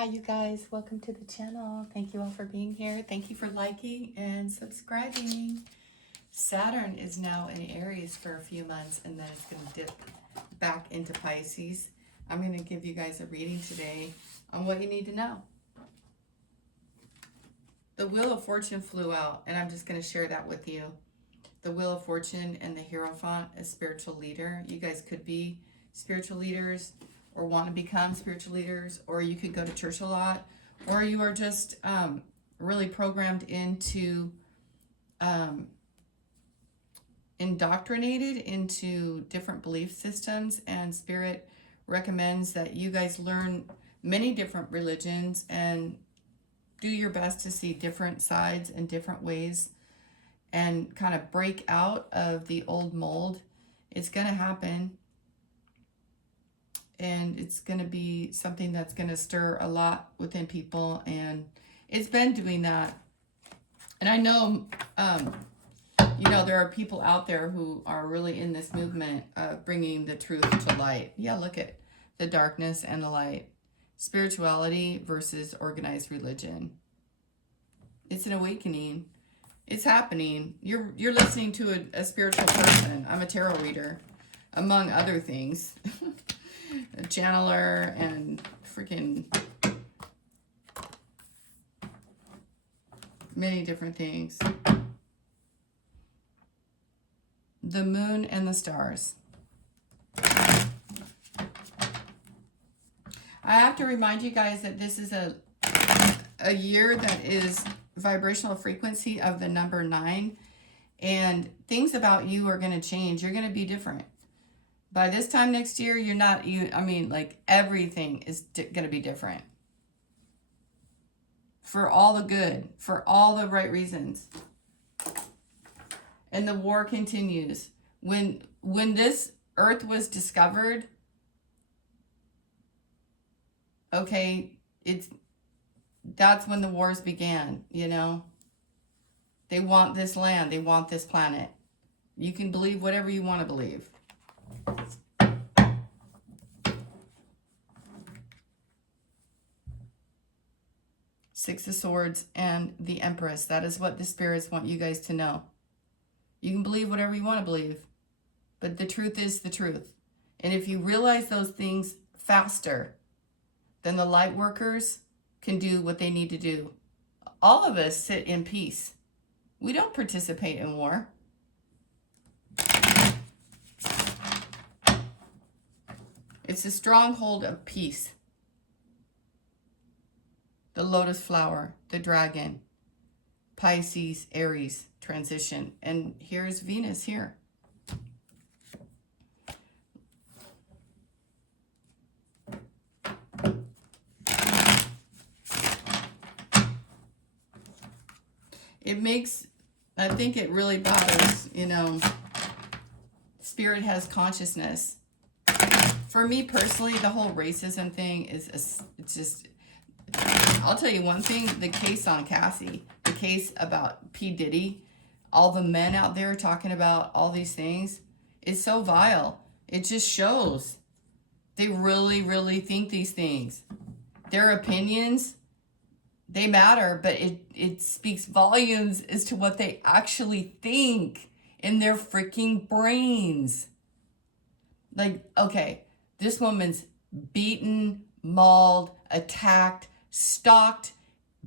Hi, you guys. Welcome to the channel. Thank you all for being here. Thank you for liking and subscribing. Saturn is now in Aries for a few months, and then it's going to dip back into Pisces. I'm going to give you guys a reading today on what you need to know. The Wheel of Fortune flew out, and I'm just going to share that with you. The Wheel of Fortune and the Hierophant, a spiritual leader. You guys could be spiritual leaders or want to become spiritual leaders, or you could go to church a lot, or you are just really programmed into indoctrinated into different belief systems, and Spirit recommends that you guys learn many different religions and do your best to see different sides and different ways and kind of break out of the old mold. It's going to happen, and it's going to be something that's going to stir a lot within people, and it's been doing that. And I know there are people out there who are really in this movement of bringing the truth to light. Yeah, look at the darkness and the light. Spirituality versus organized religion. It's an awakening. It's happening. You're listening to a spiritual person. I'm a tarot reader, among other things. A channeler and freaking many different things. The moon and the stars. I have to remind you guys that this is a year that is vibrational frequency of the number 9, and things about you are going to change. You're going to be different. By this time next year, everything is going to be different. For all the good, for all the right reasons. And the war continues. When this earth was discovered, okay, that's when the wars began, They want this land, they want this planet. You can believe whatever you want to believe. Six of Swords and the Empress. That is what the spirits want you guys to know. You can believe whatever you want to believe, but the truth is the truth. And if you realize those things faster, then the light workers can do what they need to do. All of us sit in peace. We don't participate in war. It's a stronghold of peace. The lotus flower, the dragon, Pisces, Aries transition. And here's Venus here. I think it really bothers, Spirit has consciousness. For me personally, the whole racism thing it's just, I'll tell you one thing, the case on Cassie, the case about P. Diddy, all the men out there talking about all these things, is so vile. It just shows they really, really think these things. Their opinions, they matter, but it speaks volumes as to what they actually think in their freaking brains. Like, okay, this woman's beaten, mauled, attacked, stalked,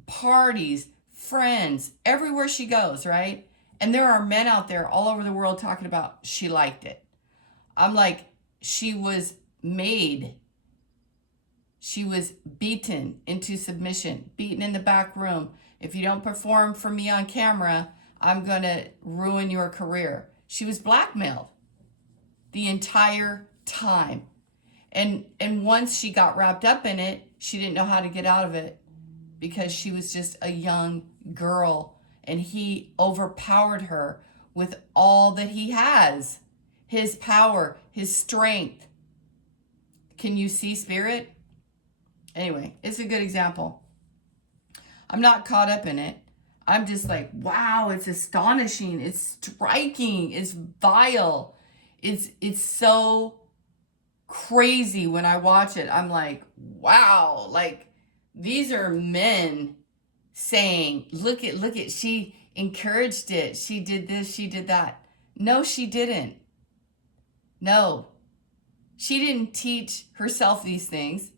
parties, friends, everywhere she goes, right? And there are men out there all over the world talking about she liked it. I'm like, she was made. She was beaten into submission, beaten in the back room. If you don't perform for me on camera, I'm going to ruin your career. She was blackmailed the entire time. And once she got wrapped up in it, she didn't know how to get out of it because she was just a young girl, and he overpowered her with all that he has. His power, his strength. Can you see, Spirit? Anyway, it's a good example. I'm not caught up in it. I'm just like, wow, it's astonishing. It's striking. It's vile. It's so crazy when I watch it. I'm like, wow, like These are men saying, look at, she encouraged it. She did this, she did that. No, she didn't. No, she didn't teach herself these things.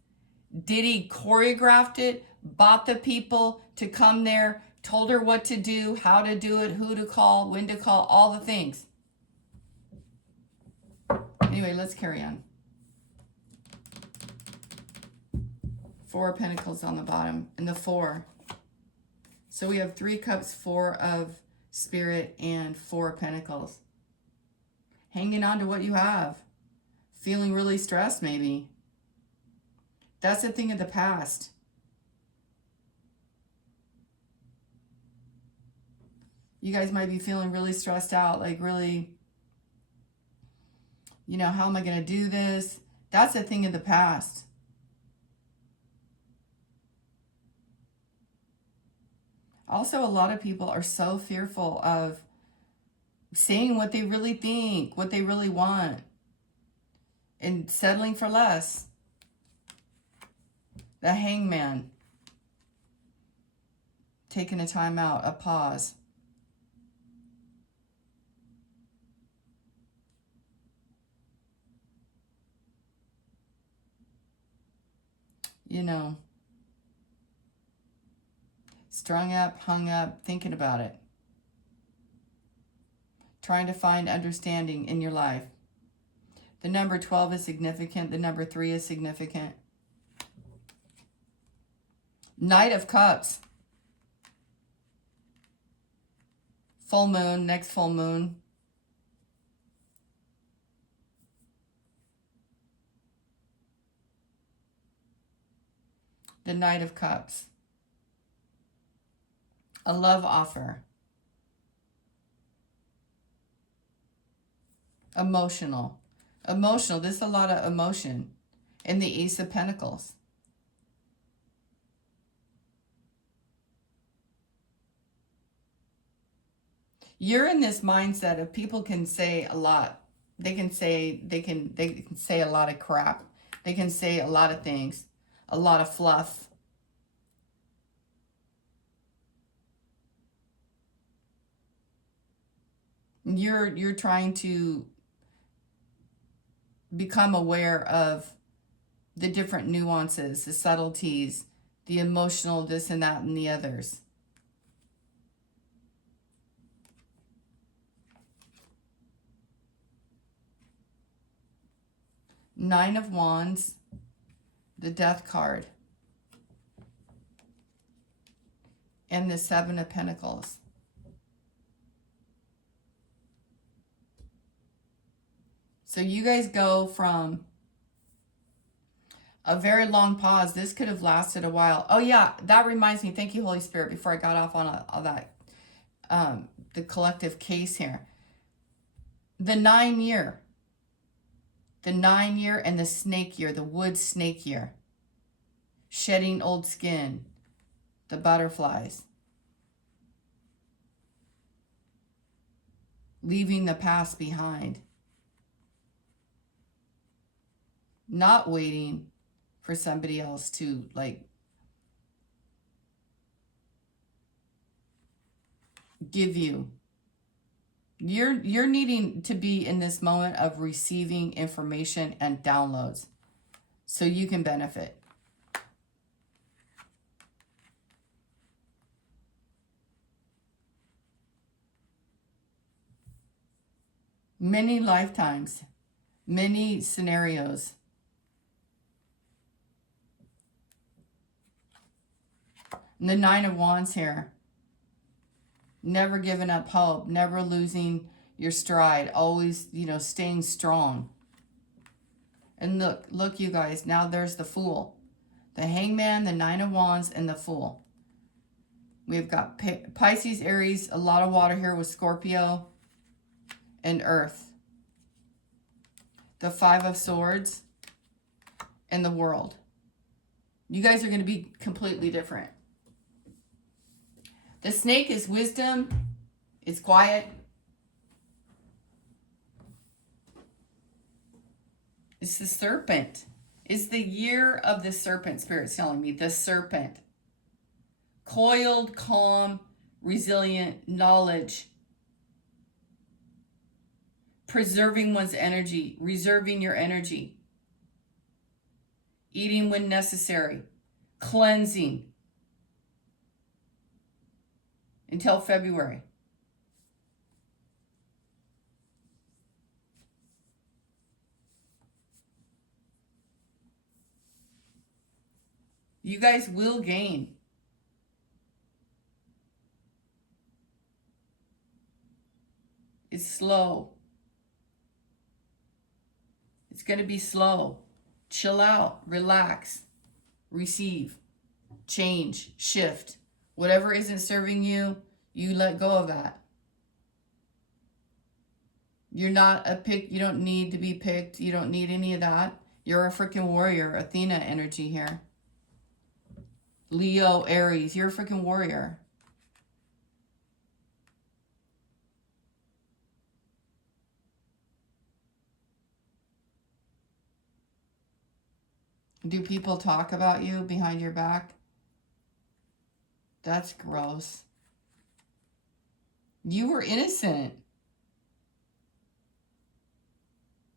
Diddy choreographed it, bought the people to come there, told her what to do, how to do it, who to call, when to call, all the things. Anyway, let's carry on. 4 of Pentacles on the bottom, and the 4. So we have 3 cups, 4 of Spirit, and 4 of Pentacles. Hanging on to what you have. Feeling really stressed, maybe. That's a thing of the past. You guys might be feeling really stressed out, like really, you know, how am I going to do this? That's a thing of the past. Also, a lot of people are so fearful of saying what they really think, what they really want, and settling for less. The Hangman. Taking a time out, a pause. You know, strung up, hung up, thinking about it. Trying to find understanding in your life. The number 12 is significant. The number 3 is significant. Knight of Cups. Full moon, next full moon. The Knight of Cups. A love offer. Emotional. Emotional. There's a lot of emotion. And the Ace of Pentacles. You're in this mindset of people can say a lot. They can say a lot of crap. They can say a lot of things. A lot of fluff. You're trying to become aware of the different nuances, the subtleties, the emotional this and that and the others. Nine of Wands, the Death card, and the Seven of Pentacles. So you guys go from a very long pause. This could have lasted a while. Oh yeah, that reminds me. Thank you, Holy Spirit, before I got off on all that, the collective case here. The 9 year. The 9 year and the snake year, the wood snake year. Shedding old skin. The butterflies. Leaving the past behind. Not waiting for somebody else to give you. You're needing to be in this moment of receiving information and downloads so you can benefit. Many lifetimes, many scenarios. And the Nine of Wands here. Never giving up hope, never losing your stride, always, staying strong. And look, you guys, now there's the Fool. The Hangman, the Nine of Wands, and the Fool. We've got Pisces, Aries, a lot of water here with Scorpio, and Earth. The Five of Swords, and the World. You guys are going to be completely different. The snake is wisdom. It's quiet. It's the serpent. It's the year of the serpent, Spirit's telling me. The serpent. Coiled, calm, resilient, knowledge. Preserving one's energy, reserving your energy. Eating when necessary. Cleansing. Until February. You guys will gain. It's slow. It's going to be slow. Chill out, relax, receive, change, shift. Whatever isn't serving you, you let go of that. You're not a pick. You don't need to be picked. You don't need any of that. You're a freaking warrior. Athena energy here. Leo, Aries, you're a freaking warrior. Do people talk about you behind your back? That's gross. You were innocent.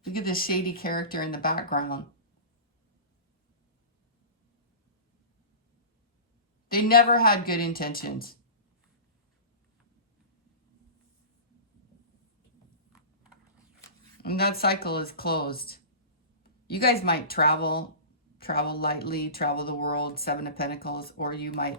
Look at this shady character in the background. They never had good intentions. And that cycle is closed. You guys might travel lightly, travel the world, Seven of Pentacles, or you might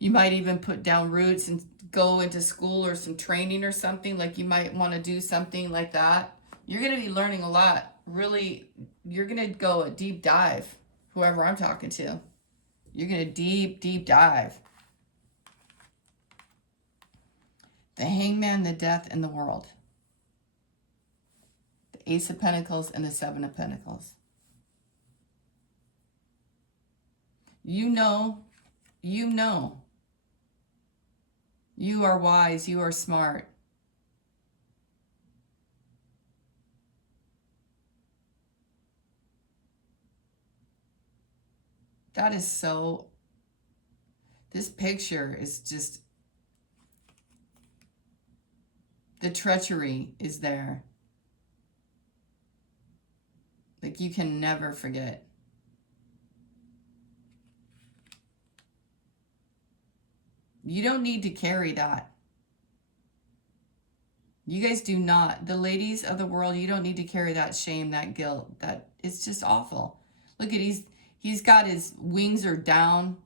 even put down roots and go into school or some training or something. Like you might want to do something like that. You're going to be learning a lot. Really, you're going to go a deep dive, whoever I'm talking to. You're going to deep dive. The Hangman, the Death, and the World. The Ace of Pentacles and the Seven of Pentacles. You know. You are wise. You are smart. That is so... This picture is just... The treachery is there. Like you can never forget. You don't need to carry that. You guys do not. The ladies of the world, you don't need to carry that shame, that guilt. That it's just awful. Look at he's got his wings are down.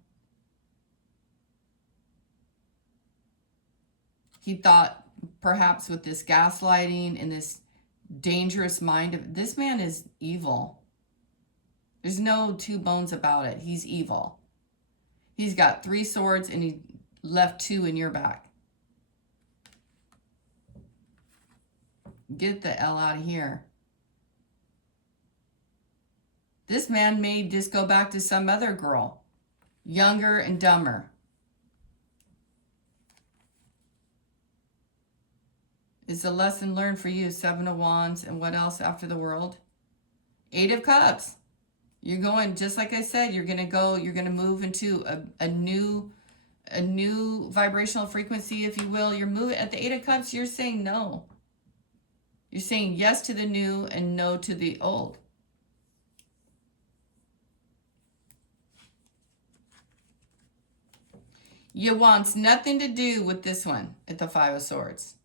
He thought perhaps with this gaslighting and this dangerous mind of this man is evil. There's no two bones about it. He's evil. He's got 3 swords and he left 2 in your back. Get the hell out of here. This man may just go back to some other girl. Younger and dumber. Is the lesson learned for you? 7 of Wands and what else after the World? 8 of Cups. You're going, just like I said, you're going to move into a new vibrational frequency, if you will. You're moving at the 8 of Cups. You're saying no. You're saying yes to the new and no to the old. You want nothing to do with this one at the 5 of Swords.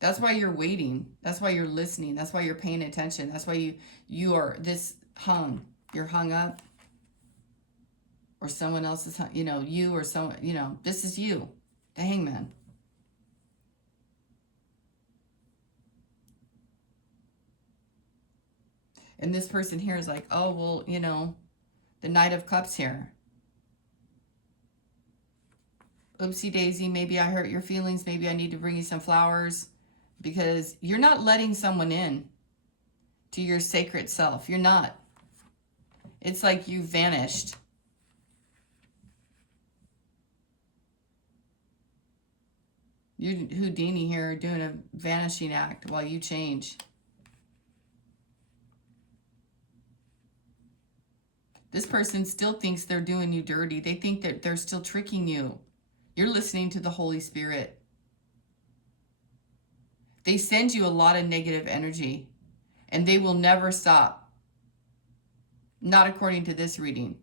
That's why you're waiting. That's why you're listening. That's why you're paying attention. That's why you are this hung. You're hung up. Or someone else is, you or someone, this is you, the Hangman. And this person here is like, oh, well, the Knight of Cups here. Oopsie daisy, maybe I hurt your feelings. Maybe I need to bring you some flowers. Because you're not letting someone in to your sacred self. You're not. It's like you vanished. You're Houdini here doing a vanishing act while you change. This person still thinks they're doing you dirty. They think that they're still tricking you. You're listening to the Holy Spirit. They send you a lot of negative energy, and they will never stop. Not according to this reading.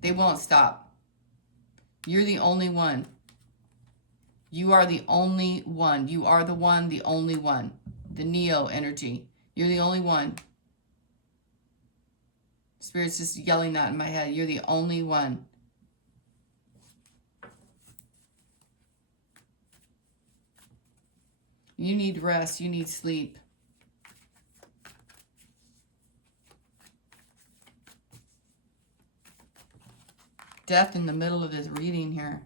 They won't stop. You're the only one. You are the only one. You are the one, the only one. The Neo energy. You're the only one. Spirit's just yelling that in my head. You're the only one. You need rest. You need sleep. Death in the middle of this reading here.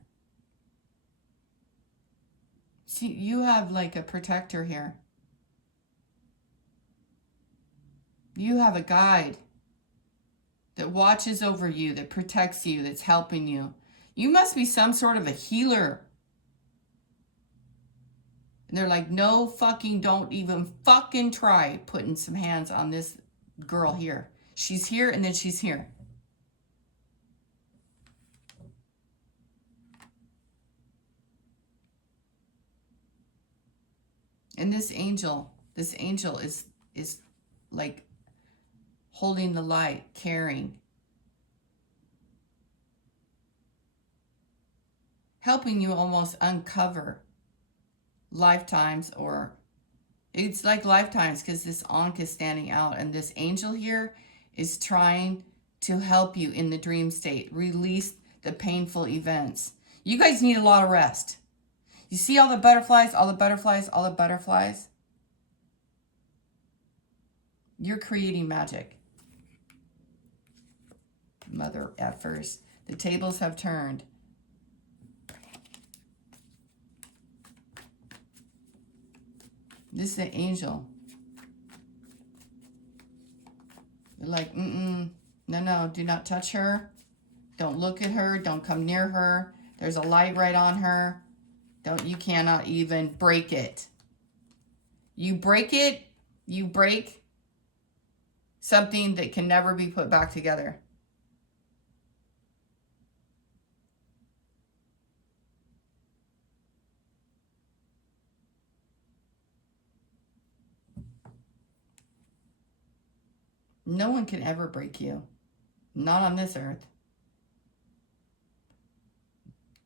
See, you have like a protector here. You have a guide that watches over you, that protects you, that's helping you. You must be some sort of a healer. And they're like, no fucking, don't even fucking try putting some hands on this girl here. She's here and then she's here. And this angel is like holding the light, caring, helping you almost uncover lifetimes, or it's like lifetimes, because this Ankh is standing out, and this angel here is trying to help you in the dream state, release the painful events. You guys need a lot of rest. You see all the butterflies, all the butterflies, all the butterflies? You're creating magic. Mother effers. The tables have turned. This is the angel. They're like, no, do not touch her. Don't look at her. Don't come near her. There's a light right on her. You cannot even break it. You break it, you break something that can never be put back together. No one can ever break you. Not on this earth.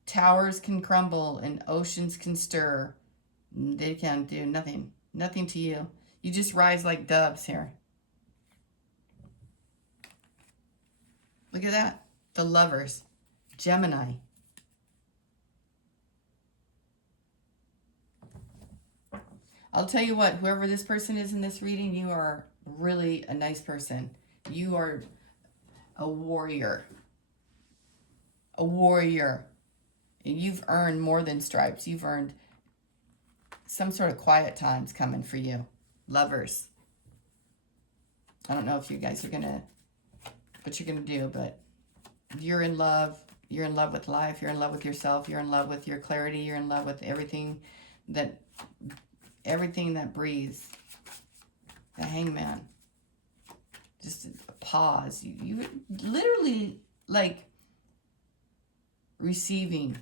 Towers can crumble and oceans can stir. They can do nothing. Nothing to you. You just rise like doves here. Look at that. The Lovers. Gemini. I'll tell you what, whoever this person is in this reading, you are really a nice person. You are a warrior. A warrior. And you've earned more than stripes. You've earned some sort of quiet times coming for you. Lovers. I don't know if you guys are what you're going to do, but you're in love. You're in love with life. You're in love with yourself. You're in love with your clarity. You're in love with everything that breathes. The Hangman. Just a pause. You literally like receiving.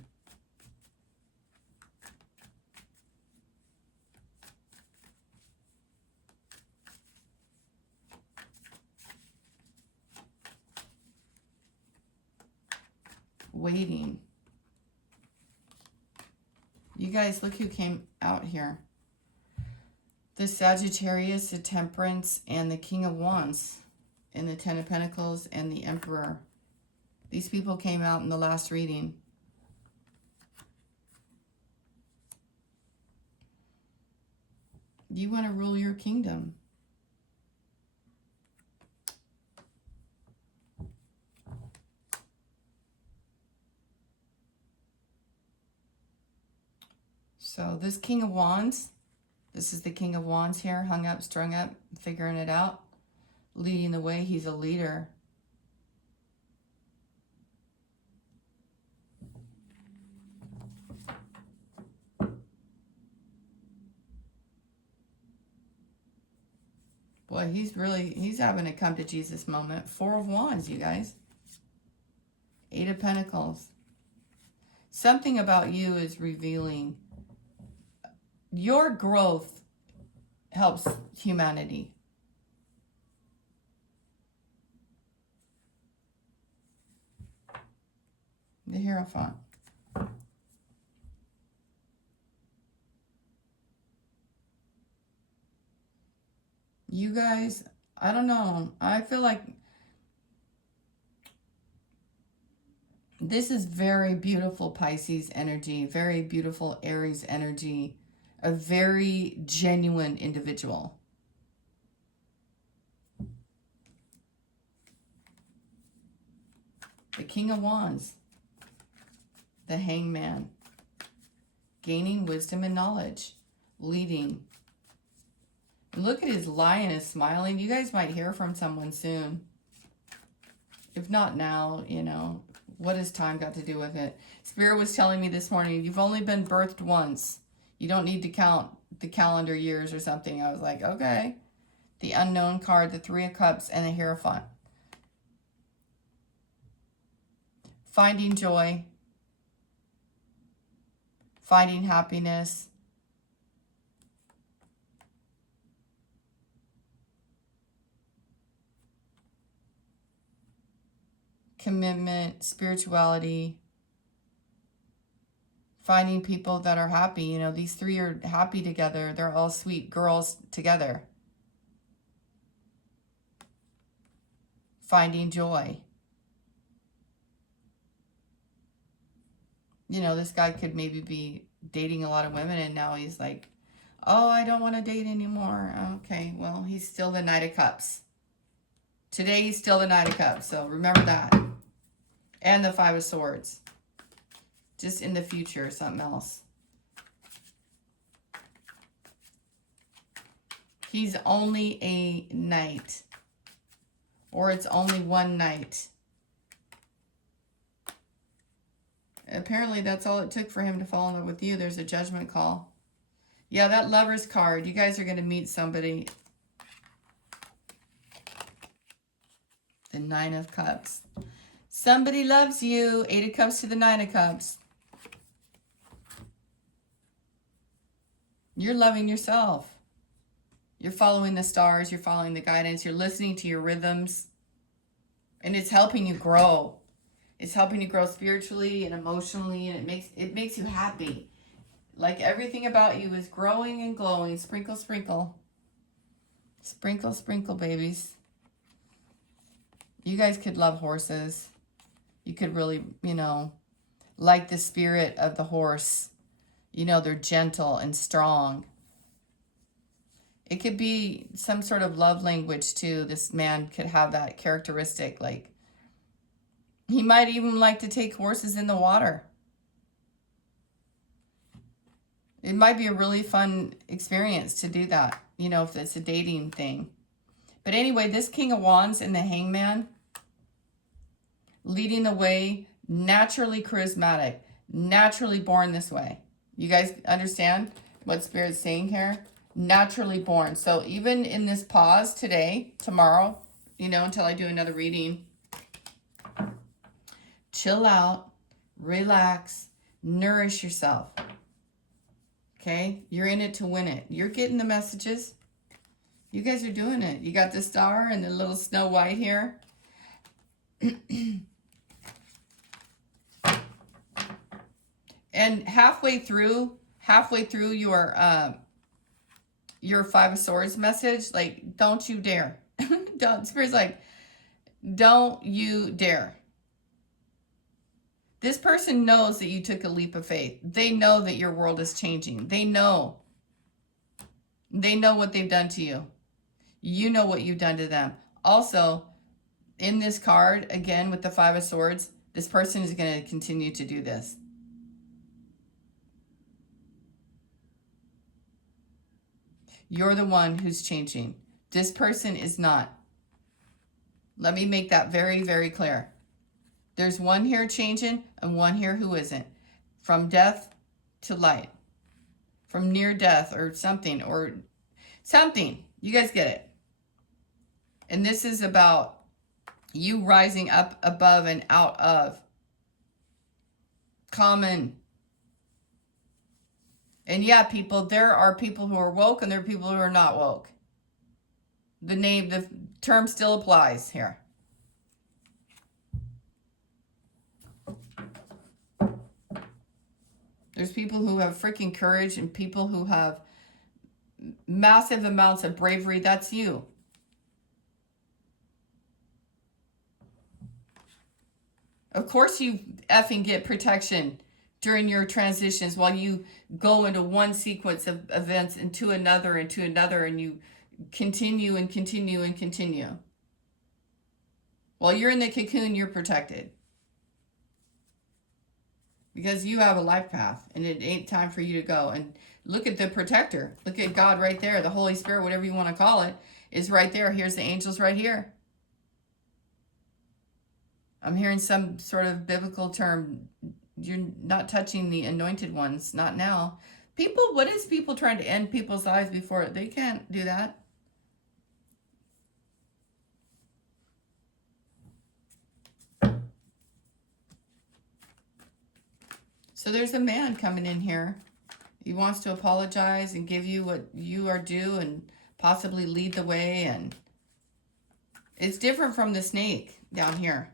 Waiting. You guys, look who came out here. The Sagittarius, the Temperance, and the King of Wands, and the Ten of Pentacles, and the Emperor. These people came out in the last reading. You want to rule your kingdom. So this King of Wands, this is the King of Wands here, hung up, strung up, figuring it out, leading the way. He's a leader. Boy, he's having a come to Jesus moment. Four of Wands, you guys. Eight of Pentacles. Something about you is revealing. Your growth helps humanity. The Hierophant. You guys, I don't know. I feel like this is very beautiful Pisces energy, very beautiful Aries energy, a very genuine individual. The King of Wands. The Hangman. Gaining wisdom and knowledge. Leading. Look at his lion is smiling. You guys might hear from someone soon. If not now, you know, what has time got to do with it? Spirit was telling me this morning, you've only been birthed once. You don't need to count the calendar years or something. I was like, okay. The Unknown card, the Three of Cups, and the Hierophant. Finding joy. Finding happiness. Commitment, spirituality. Finding people that are happy. You know, these three are happy together. They're all sweet girls together. Finding joy. You know, this guy could maybe be dating a lot of women and now he's like, oh, I don't want to date anymore. Okay, well, he's still the Knight of Cups. Today, he's still the Knight of Cups, so remember that. And the Five of Swords. Just in the future, something else. He's only a knight. Or it's only one night. Apparently, that's all it took for him to fall in love with you. There's a judgment call. Yeah, that Lover's card. You guys are going to meet somebody. The Nine of Cups. Somebody loves you. Eight of Cups to the Nine of Cups. You're loving yourself. You're following the stars. You're following the guidance. You're listening to your rhythms. And it's helping you grow. It's helping you grow spiritually and emotionally. And it makes you happy. Like everything about you is growing and glowing. Sprinkle, sprinkle. Sprinkle, sprinkle, babies. You guys could love horses. You could really, you know, like the spirit of the horse. You know, they're gentle and strong. It could be some sort of love language too. This man could have that characteristic. Like, he might even like to take horses in the water. It might be a really fun experience to do that, you know, if it's a dating thing. But anyway, this King of Wands and the Hangman, leading the way, naturally charismatic, naturally born this way. You guys understand what Spirit's saying here? Naturally born. So even in this pause today, tomorrow, you know, until I do another reading, chill out, relax, nourish yourself. Okay? You're in it to win it. You're getting the messages. You guys are doing it. You got the star and the little Snow White here. And halfway through your Five of Swords message, like, don't you dare. Don't. Spirit's like, don't you dare. This person knows that you took a leap of faith. They know that your world is changing. They know. They know what they've done to you. You know what you've done to them. Also, in this card, again, with the Five of Swords, this person is going to continue to do this. You're the one who's changing. This person is not. Let me make that very, very clear. There's one here changing and one here who isn't. From death to light. From near death or something. You guys get it. And this is about you rising up above and out of common. And yeah, people, there are people who are woke and there are people who are not woke. The term still applies here. There's people who have freaking courage and people who have massive amounts of bravery. That's you. Of course you effing get protection during your transitions while you go into one sequence of events into another, and you continue and continue and continue. While you're in the cocoon, you're protected. Because you have a life path and it ain't time for you to go. And look at the protector. Look at God right there. The Holy Spirit, whatever you want to call it, is right there. Here's the angels right here. I'm hearing some sort of biblical term. You're not touching the anointed ones. Not now. People, what is people trying to end people's lives before? They can't do that. So there's a man coming in here. He wants to apologize and give you what you are due and possibly lead the way. And it's different from the snake down here.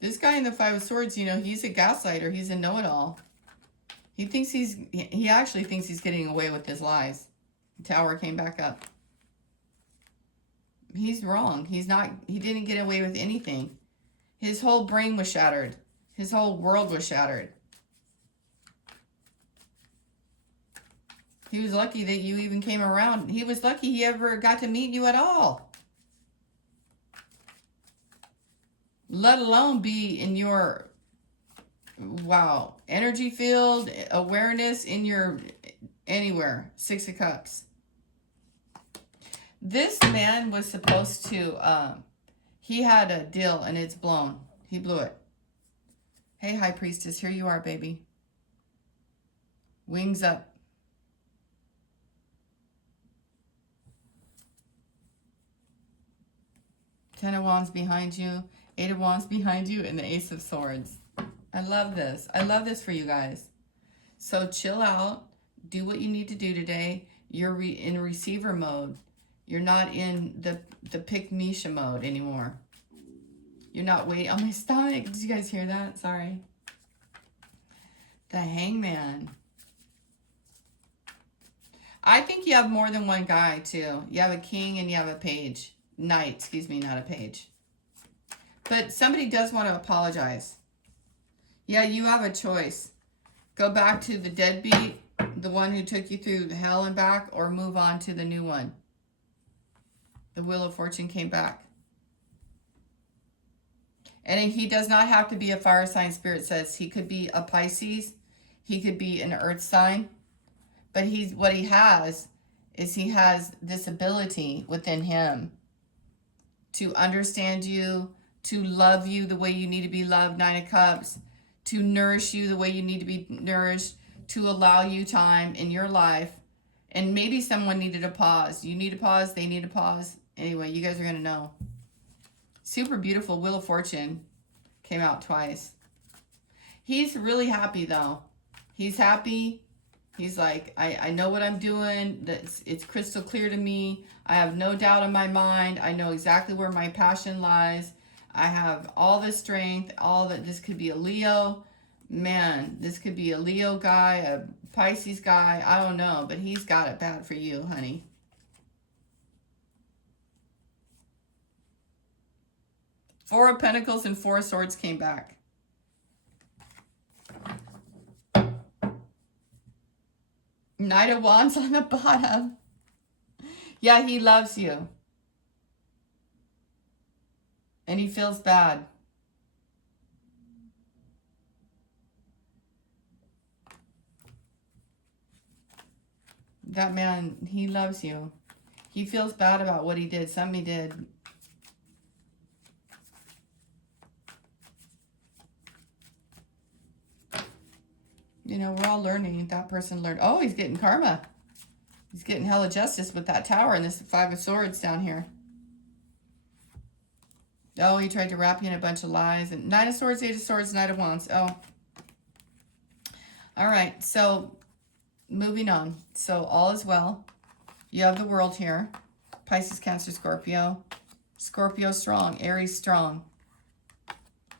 This guy in the Five of Swords, you know, he's a gaslighter. He's a know-it-all. He actually thinks he's getting away with his lies. The Tower came back up. He's wrong. He didn't get away with anything. His whole brain was shattered. His whole world was shattered. He was lucky that you even came around. He was lucky he ever got to meet you at all. Let alone be in your, wow, energy field, awareness in your, anywhere. Six of Cups. This man was supposed to, he had a deal and it's blown. He blew it. Hey, High Priestess, here you are, baby. Wings up. Ten of Wands behind you. Eight of Wands behind you. And the Ace of Swords. I love this. I love this for you guys. So chill out. Do what you need to do today. You're in receiver mode. You're not in the pick-Misha mode anymore. You're not waiting on my stomach. Did you guys hear that? Sorry. The Hangman. I think you have more than one guy, too. You have a king and you have a page. Knight, excuse me, not a page. But somebody does want to apologize. Yeah, you have a choice. Go back to the deadbeat, the one who took you through the hell and back, or move on to the new one. The Wheel of Fortune came back. And he does not have to be a fire sign. Spirit says he could be a Pisces. He could be an earth sign. But what he has is he has this ability within him to understand you, to love you the way you need to be loved, Nine of Cups, to nourish you the way you need to be nourished, to allow you time in your life. And maybe someone needed a pause. You need a pause. They need a pause. Anyway, you guys are going to know. Super beautiful Wheel of Fortune came out twice. He's really happy, though. He's happy. He's like, I know what I'm doing. It's crystal clear to me. I have no doubt in my mind. I know exactly where my passion lies. I have all the strength, all that. This could be a Leo. Man, this could be a Leo guy, a Pisces guy. I don't know, but he's got it bad for you, honey. Four of Pentacles and Four of Swords came back. Knight of Wands on the bottom. Yeah, he loves you. And he feels bad. That man, he loves you. He feels bad about what he did. Somebody did. You know, we're all learning. That person learned. Oh, he's getting karma. He's getting hella justice with that tower and this Five of Swords down here. Oh, he tried to wrap you in a bunch of lies. And Nine of Swords, Eight of Swords, Knight of Wands. Oh. All right, so moving on. So all is well. You have the World here. Pisces, Cancer, Scorpio. Scorpio strong. Aries strong.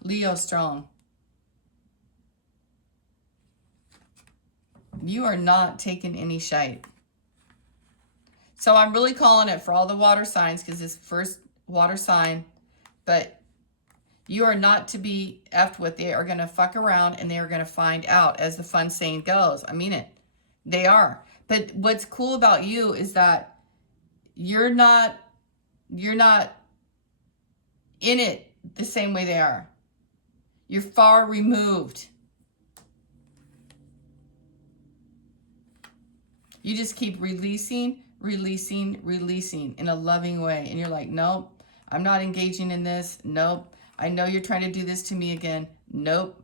Leo strong. You are not taking any shite. So I'm really calling it for all the water signs because this first water sign, but you are not to be effed with. They are going to fuck around and they are going to find out, as the fun saying goes. I mean it. They are. But what's cool about you is that you're not in it the same way they are. You're far removed. You just keep releasing in a loving way. And you're like, nope, I'm not engaging in this. Nope. I know you're trying to do this to me again. Nope.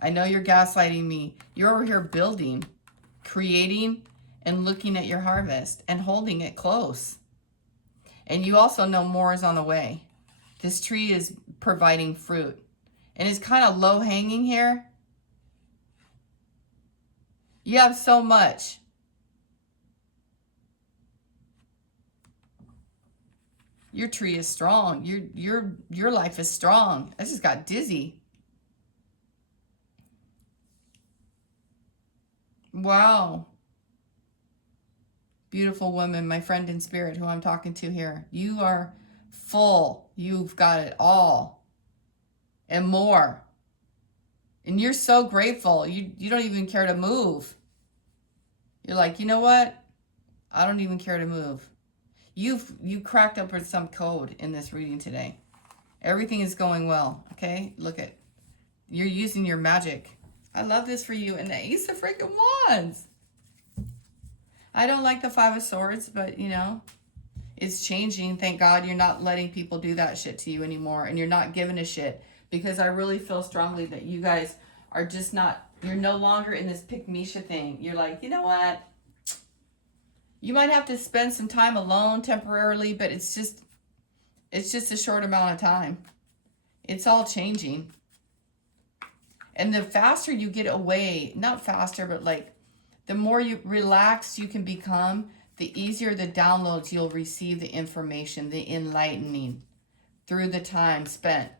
I know you're gaslighting me. You're over here building, creating, and looking at your harvest and holding it close. And you also know more is on the way. This tree is providing fruit. And it's kind of low hanging here. You have so much. Your tree is strong. Your life is strong. I just got dizzy. Wow. Beautiful woman, my friend in spirit who I'm talking to here. You are full. You've got it all. And more. And you're so grateful. You don't even care to move. You're like, you know what? I don't even care to move. You cracked up with some code in this reading today. Everything is going well, okay? Look at, you're using your magic. I love this for you. And the Ace of freaking Wands. I don't like the Five of Swords, but you know, it's changing. Thank God you're not letting people do that shit to you anymore. And you're not giving a shit. Because I really feel strongly that you guys are just not, you're no longer in this pick-me-sha thing. You're like, you know what? You might have to spend some time alone temporarily, but it's just a short amount of time. It's all changing. And the faster you get away, not faster, but like the more you relaxed you can become, the easier the downloads you'll receive the information, the enlightening through the time spent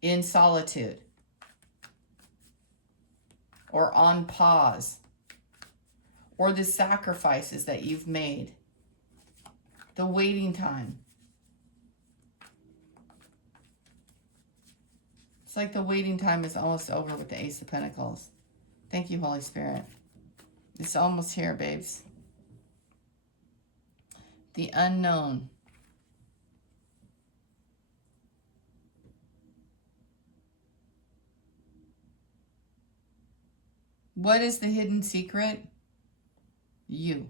in solitude or on pause. Or the sacrifices that you've made. The waiting time. It's like the waiting time is almost over with the Ace of Pentacles. Thank you, Holy Spirit. It's almost here, babes. The unknown. What is the hidden secret? You.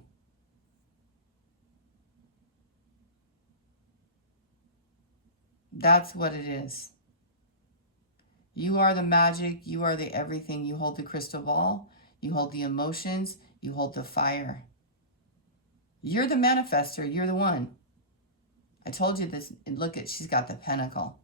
That's what it is. You are the magic. You are the everything. You hold the crystal ball. You hold the emotions. You hold the fire. You're the manifester. You're the one. I told you this. Look at, she's got the pentacle.